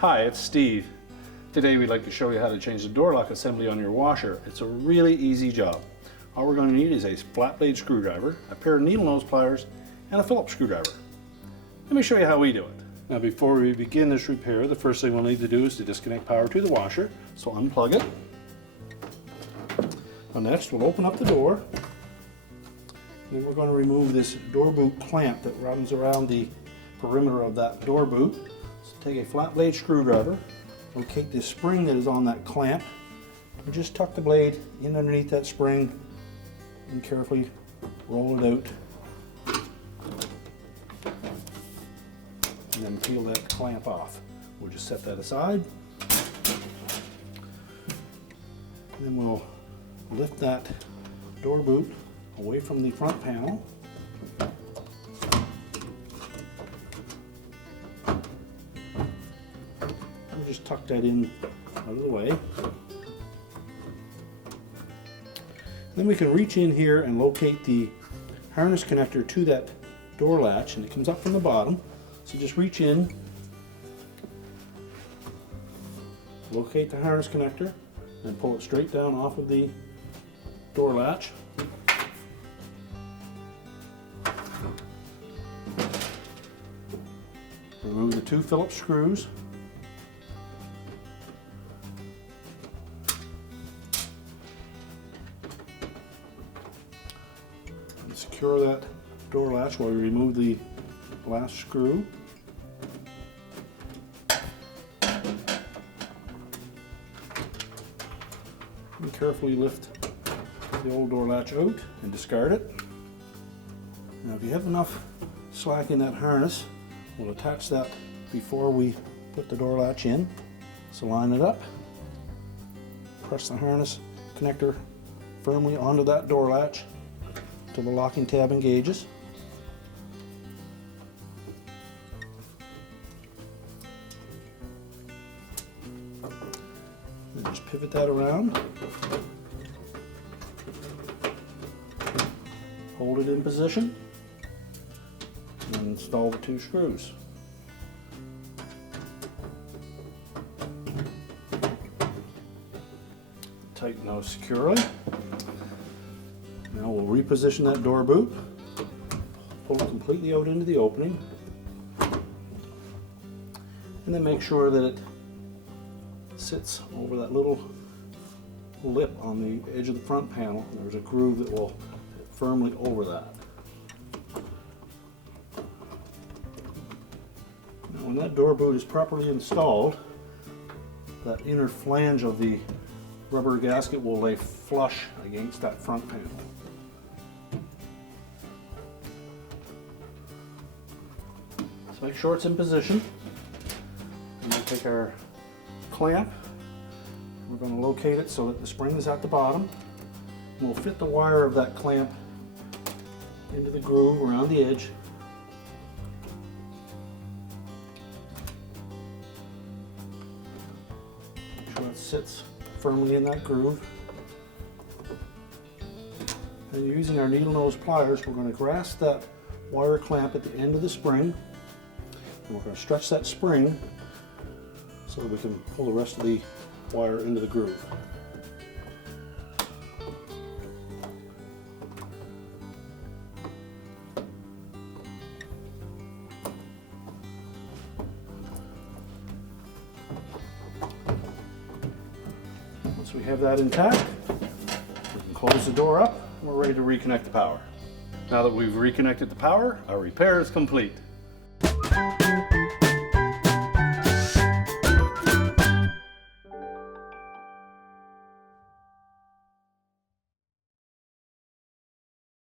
Hi, it's Steve. Today we'd like to show you how to change the door lock assembly on your washer. It's a really easy job. All we're going to need is a flat blade screwdriver, a pair of needle nose pliers, and a Phillips screwdriver. Let me show you how we do it. Now before we begin this repair, the first thing we'll need to do is to disconnect power to the washer. So unplug it. Now next we'll open up the door. Then we're going to remove this door boot clamp that runs around the perimeter of that door boot. So take a flat blade screwdriver, locate this spring that is on that clamp, and just tuck the blade in underneath that spring and carefully roll it out. And then peel that clamp off. We'll just set that aside. And then we'll lift that door boot away from the front panel. We'll just tuck that in out of the way. Then we can reach in here and locate the harness connector to that door latch, and it comes up from the bottom. So just reach in, locate the harness connector, and pull it straight down off of the door latch. Remove the two Phillips screws. And secure that door latch while we remove the last screw. And carefully lift the old door latch out and discard it. Now if you have enough slack in that harness, we'll attach that before we put the door latch in. So line it up, press the harness connector firmly onto that door latch till the locking tab engages. Then just pivot that around, hold it in position, and install the two screws. Tighten those securely. Now we'll reposition that door boot, pull it completely out into the opening, and then make sure that it sits over that little lip on the edge of the front panel. There's a groove that will fit firmly over that. When that door boot is properly installed, that inner flange of the rubber gasket will lay flush against that front panel. So make sure it's in position. And we'll take our clamp. We're going to locate it so that the spring is at the bottom. And we'll fit the wire of that clamp into the groove around the edge. It sits firmly in that groove. And using our needle nose pliers, we're going to grasp that wire clamp at the end of the spring, and we're going to stretch that spring so that we can pull the rest of the wire into the groove. Once we have that intact, we can close the door up and we're ready to reconnect the power. Now that we've reconnected the power, our repair is complete.